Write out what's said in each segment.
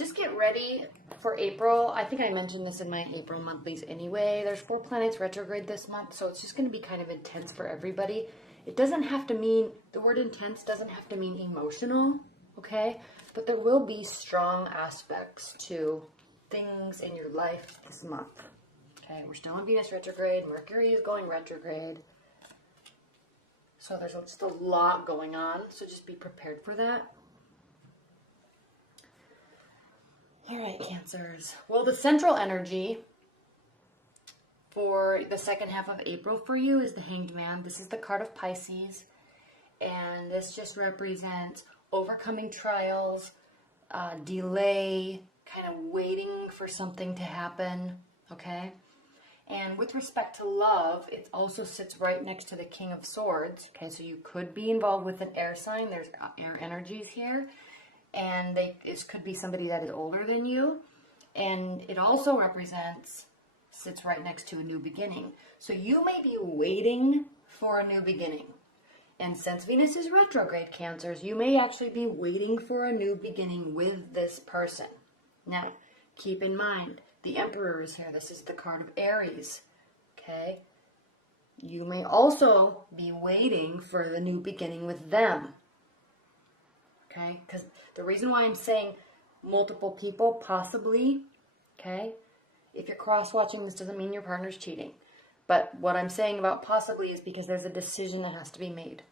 just get ready for April. I think I mentioned this in my April monthlies anyway. There's 4 planets retrograde this month, so it's just going to be kind of intense for everybody. It doesn't have to mean, the word intense doesn't have to mean emotional, okay? But there will be strong aspects to things in your life this month. Okay, we're still in Venus retrograde. Mercury is going retrograde. So there's just a lot going on. So just be prepared for that. All right, Cancers. Well, the central energy for the second half of April for you is the Hanged Man. This is the card of Pisces. And this just represents overcoming trials, delay, kind of waiting for something to happen, okay? And with respect to love, it also sits right next to the King of Swords, okay? So you could be involved with an air sign. There's air energies here. And this could be somebody that is older than you. And it also sits right next to a new beginning. So you may be waiting for a new beginning. And since Venus is retrograde, Cancers, you may actually be waiting for a new beginning with this person. Now, keep in mind, the Emperor is here. This is the card of Aries, okay? You may also be waiting for the new beginning with them, okay? Because the reason why I'm saying multiple people, possibly, okay? If you're cross-watching, this doesn't mean your partner's cheating. But what I'm saying about possibly is because there's a decision that has to be made,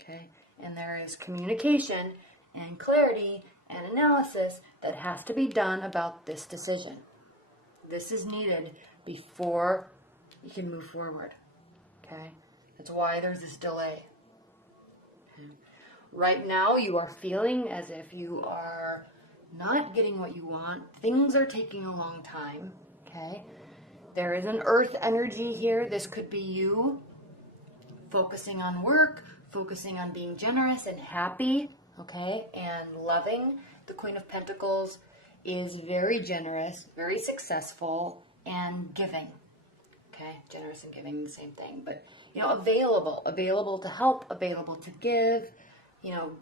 okay? And there is communication and clarity and analysis that has to be done about this decision. This is needed before you can move forward, okay? That's why there's this delay. Okay. Right now, you are feeling as if you are not getting what you want. Things are taking a long time, okay? There is an earth energy here. This could be you focusing on work, focusing on being generous and happy, okay, and loving. The Queen of Pentacles is very generous, very successful, and giving, okay? Generous and giving, the same thing. But, you know, available to help, available to give, you know,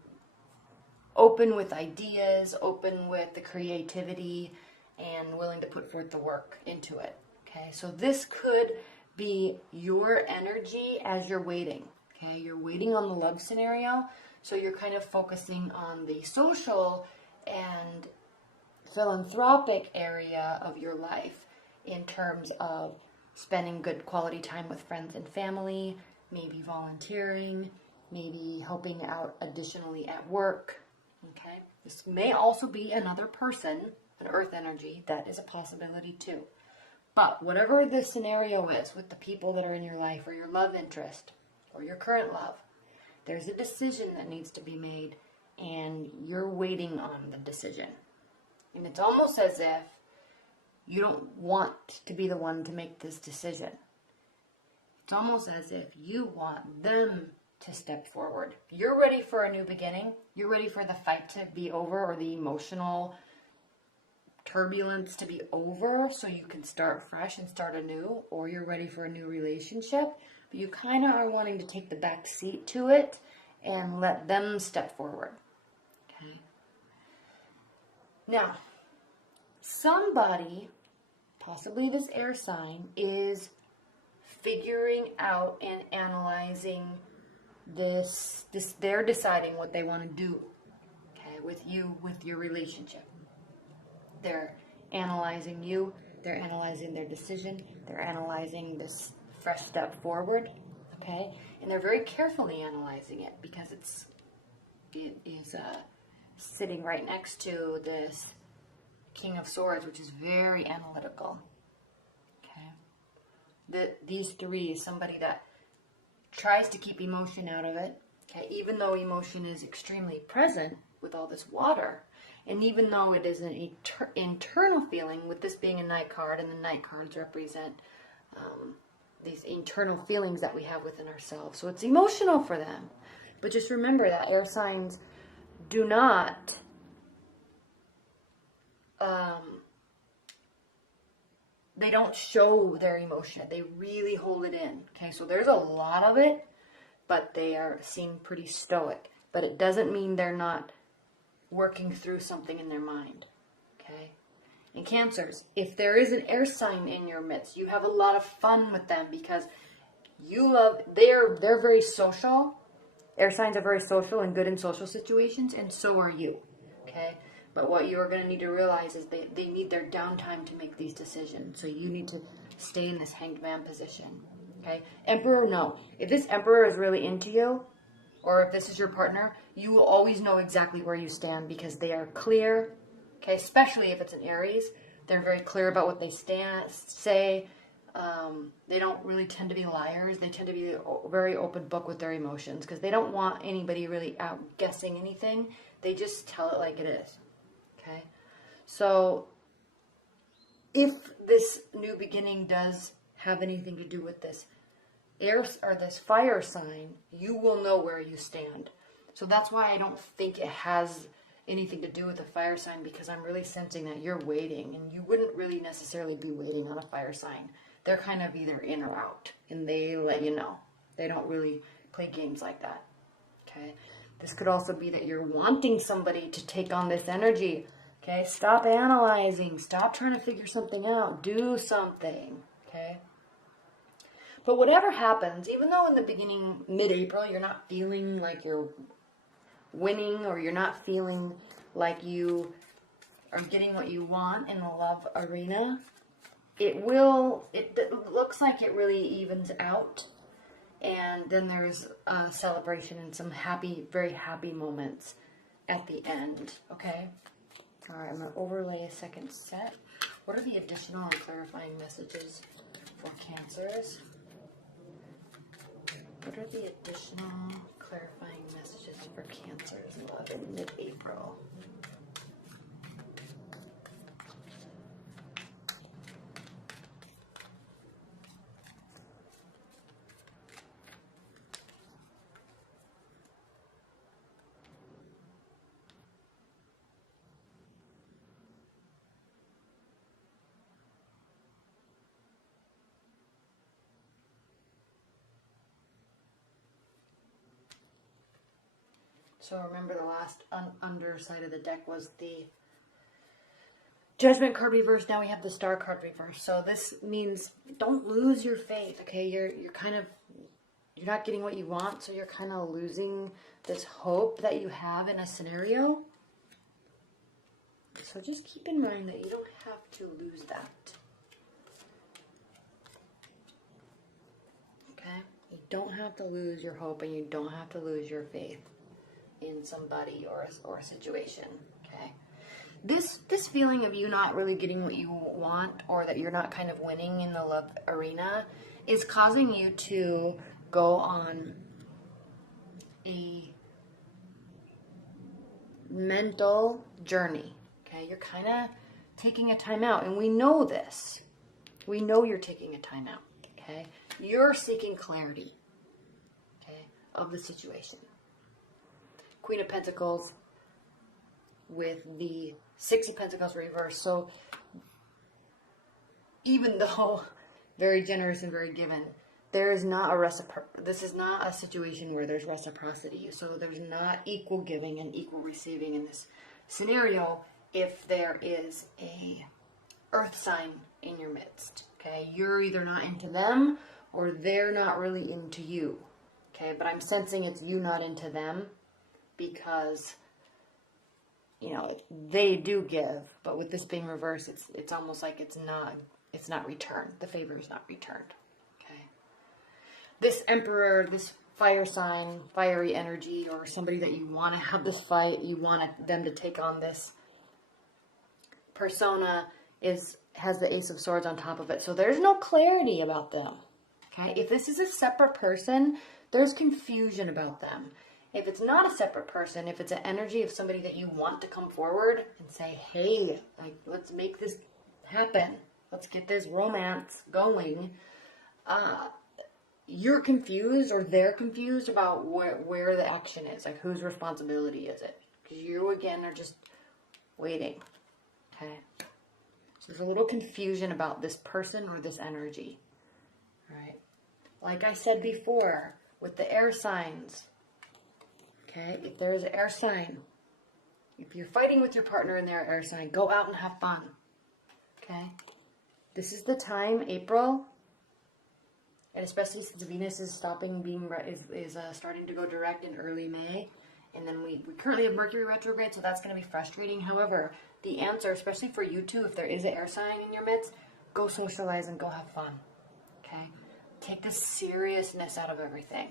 open with ideas, open with the creativity, and willing to put forth the work into it, okay? So this could be your energy as you're waiting, okay? You're waiting on the love scenario, so you're kind of focusing on the social and philanthropic area of your life in terms of spending good quality time with friends and family, maybe volunteering, maybe helping out additionally at work, okay? This may also be another person, an earth energy, that is a possibility too. But whatever the scenario is with the people that are in your life or your love interest or your current love, there's a decision that needs to be made and you're waiting on the decision. And it's almost as if you don't want to be the one to make this decision. It's almost as if you want them to step forward. You're ready for a new beginning. You're ready for the fight to be over or the emotional turbulence to be over so you can start fresh and start anew, or you're ready for a new relationship, but you kind of are wanting to take the back seat to it and let them step forward. Okay. Now, somebody, possibly this air sign, is figuring out and analyzing this they're deciding what they want to do, okay, with you, with your relationship. They're analyzing you, they're analyzing their decision, they're analyzing this fresh step forward, okay? And they're very carefully analyzing it because it is sitting right next to this King of Swords, which is very analytical, okay? These three is somebody that tries to keep emotion out of it, okay? Even though emotion is extremely present with all this water, and even though it is an internal feeling, with this being a night card, and the night cards represent these internal feelings that we have within ourselves. So it's emotional for them. But just remember that air signs do not they don't show their emotion. They really hold it in. Okay, so there's a lot of it, but they seem pretty stoic. But it doesn't mean they're not working through something in their mind. okay? And Cancers, if there is an air sign in your midst, you have a lot of fun with them because they're very social. Air signs are very social and good in social situations, and so are you, okay? But what you are going to need to realize is they need their downtime to make these decisions. So you need to stay in this hanged man position, okay? Emperor, no. If this Emperor is really into you, or if this is your partner, you will always know exactly where you stand because they are clear, okay? Especially if it's an Aries. They're very clear about what they say. They don't really tend to be liars. They tend to be a very open book with their emotions because they don't want anybody really out guessing anything. They just tell it like it is. Okay? So if this new beginning does have anything to do with this air or this fire sign, you will know where you stand. So that's why I don't think it has anything to do with the fire sign, because I'm really sensing that you're waiting, and you wouldn't really necessarily be waiting on a fire sign. They're kind of either in or out, and they let you know. They don't really play games like that, okay? This could also be that you're wanting somebody to take on this energy, okay? Stop analyzing. Stop trying to figure something out. Do something, okay? But whatever happens, even though in the beginning, mid-April, you're not feeling like you're winning, or you're not feeling like you are getting what you want in the love arena, it looks like it really evens out, and then there's a celebration and some very happy moments at the end, okay? All right, I'm going to overlay a second set. What are the additional and clarifying messages for Cancers? What are the additional clarifying messages for Cancers love in mid-April? So remember, the last underside of the deck was the Judgment card reversed. Now we have the Star card reversed. So this means don't lose your faith, okay? You're not getting what you want, so you're kind of losing this hope that you have in a scenario. So just keep in mind that you don't have to lose that. Okay? You don't have to lose your hope, and you don't have to lose your faith in somebody or a situation, okay? This feeling of you not really getting what you want, or that you're not kind of winning in the love arena, is causing you to go on a mental journey, okay? You're kind of taking a time out, and we know this. We know you're taking a time out, okay? You're seeking clarity, okay, of the situation. Queen of Pentacles with the Six of Pentacles reversed. So even though very generous and very given, there is not this is not a situation where there's reciprocity. So there's not equal giving and equal receiving in this scenario if there is a earth sign in your midst. Okay, you're either not into them or they're not really into you. Okay, but I'm sensing it's you not into them, because you know they do give, but with this being reversed, it's almost like it's not returned. The favor is not returned. Okay, this Emperor, this fire sign, fiery energy, or somebody that you want to have this fight, you want them to take on this persona, has the Ace of Swords on top of it. So there's no clarity about them. Okay, if this is a separate person, there's confusion about them. If it's not a separate person, if it's an energy of somebody that you want to come forward and say, hey, like, let's make this happen. Let's get this romance going. You're confused, or they're confused about where the action is. Like, whose responsibility is it? Because you, again, are just waiting. Okay? So there's a little confusion about this person or this energy. All right? Like I said before, with the air signs, okay, if there is an air sign If you're fighting with your partner in their air sign, go out and have fun. Okay? This is the time, April, and especially since Venus is stopping being starting to go direct in early May, and then we currently have Mercury retrograde, so that's going to be frustrating. However, the answer, especially for you two, if there is an air sign in your midst, go socialize and go have fun. Okay? Take the seriousness out of everything.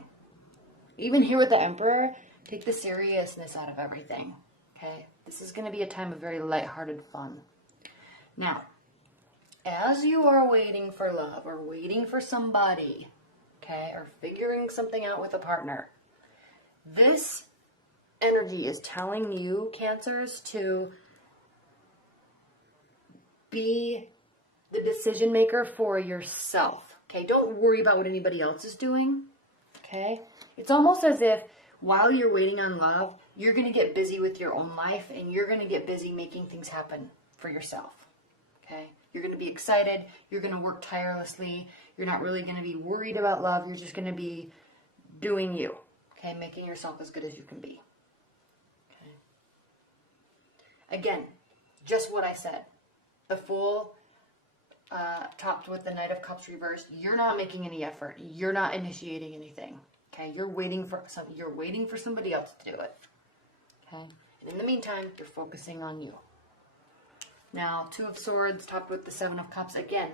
Even here with the Emperor, take the seriousness out of everything. Okay? This is going to be a time of very lighthearted fun. Now, as you are waiting for love or waiting for somebody, okay, or figuring something out with a partner, this energy is telling you, Cancers, to be the decision maker for yourself. Okay, don't worry about what anybody else is doing. Okay, it's almost as if while you're waiting on love, you're going to get busy with your own life and you're going to get busy making things happen for yourself. Okay, you're going to be excited. You're going to work tirelessly. You're not really going to be worried about love. You're just going to be doing you. Okay, making yourself as good as you can be. Okay. Again, just what I said. The Fool topped with the Knight of Cups reversed. You're not making any effort. You're not initiating anything. Okay, you're waiting for somebody else to do it. Okay, and in the meantime, you're focusing on you. Now, Two of Swords topped with the Seven of Cups. Again,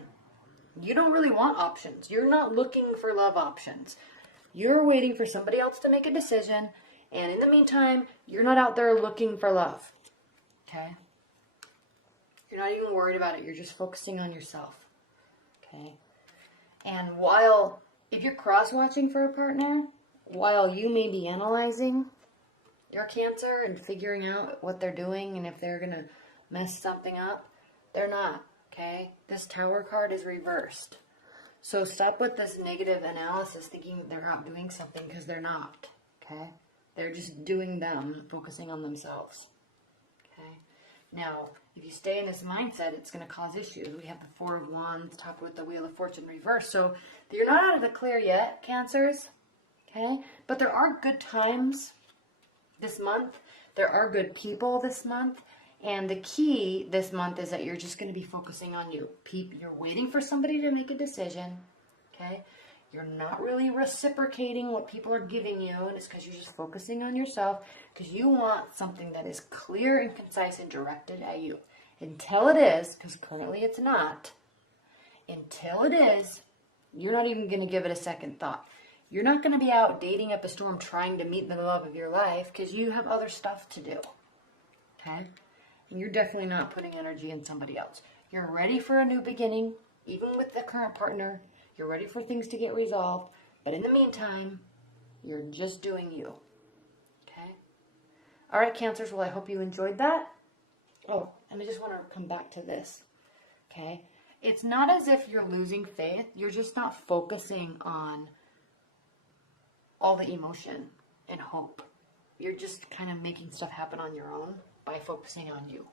you don't really want options. You're not looking for love options. You're waiting for somebody else to make a decision, and in the meantime, you're not out there looking for love. Okay? You're not even worried about it. You're just focusing on yourself. Okay? And if you're cross-watching for a partner, while you may be analyzing your Cancer and figuring out what they're doing and if they're going to mess something up, they're not. Okay? This Tower card is reversed. So stop with this negative analysis thinking that they're out doing something, because they're not. Okay? They're just doing them, focusing on themselves. Okay? Now, if you stay in this mindset, it's going to cause issues. We have the Four of Wands topped with the Wheel of Fortune reversed. So you're not out of the clear yet, Cancers. Okay? But there are good times this month. There are good people this month. And the key this month is that you're just going to be focusing on you. You're waiting for somebody to make a decision. Okay? You're not really reciprocating what people are giving you. And it's because you're just focusing on yourself. Because you want something that is clear and concise and directed at you. Until it is, because currently it's not. Until it is, you're not even going to give it a second thought. You're not going to be out dating up a storm trying to meet the love of your life. Because you have other stuff to do. Okay? And you're definitely not putting energy in somebody else. You're ready for a new beginning, even with the current partner. You're ready for things to get resolved. But in the meantime, you're just doing you. Okay? All right, Cancers. Well, I hope you enjoyed that. Oh, and I just want to come back to this. Okay? It's not as if you're losing faith. You're just not focusing on all the emotion and hope. You're just kind of making stuff happen on your own by focusing on you.